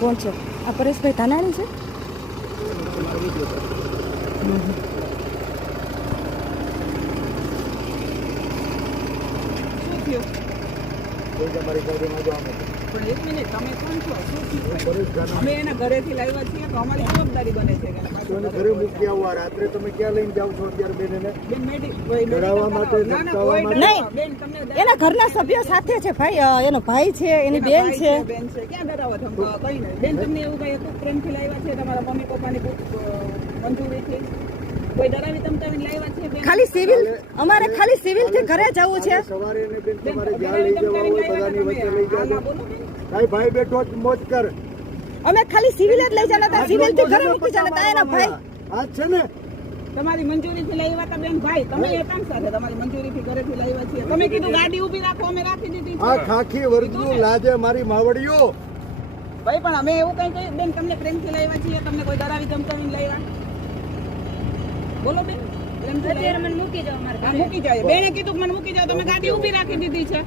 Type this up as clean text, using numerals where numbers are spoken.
કોણ છે? આ પરેશભાઈ ધાનાણી છે? પણ એક મિનિટ, તમે કોણ છો? શું થયું? અમે એના ઘરેથી લાવ્યા છીએ તો અમારી જવાબદારી બને છે કે ઘરે મૂકી આવવા. રાત્રે તમે ક્યાં લઈને જાવ છો અત્યારે બેન એને? બેન ચડાવવા માટે, ધમકાવવા માટે? નહીં, બેન તમને એના ઘરના સભ્યો સાથે છે ભાઈ. એનો ભાઈ છે, એની બેન છે. બેન છે, ક્યાં ડરાવો ધમકાવો? કઈ નહીં બેન, તમને એવું કઈ ખૂબ પ્રેમથી લાવ્યા છે તમારા મમ્મી પપ્પાની મંજૂરીથી? કોઈ ડરાવી ધમકાવીને લાવ્યા છે બેન? ખાલી સિવિલ, અમારે ખાલી સિવિલ થી ઘરે જવું છે. સવારે એને બેન તમારે જ્યાં લઈ જવા હોય બધાની વચ્ચે લઈ જાજો. ભાઈ બેઠો જ મોજ કર. અમે ખાલી સિવિલ જ લઈ જવાના હતા, સિવિલ થી ઘરે મૂકી જવાના હતા. એના ભાઈ આ છે ને તમારી મંજૂરીથી લાવ્યા હતા બેન. ભાઈ તમે એકાંત સાથે તમારી મંજૂરીથી ઘરેથી લાવ્યા છીએ. તમે કીધું ગાડી ઊભી રાખો, અમે રાખી દીધી આ છે. ખાખી વર્ગનું લાજે મારી માવડીઓ. ભાઈ પણ અમે એવું કઈ કહ્યું બેન? તમને પ્રેમથી લાવ્યા છીએ, તમને કોઈ ડરાવી ધમકાવીને લાવ્યા? બોલો બેન, પ્રેમથી લાવ્યા? મૂકી જાવ. મૂકી જાય. બેને કીધું કે મને મૂકી જાવ, તમે ગાડી ઊભી રાખી દીધી છે.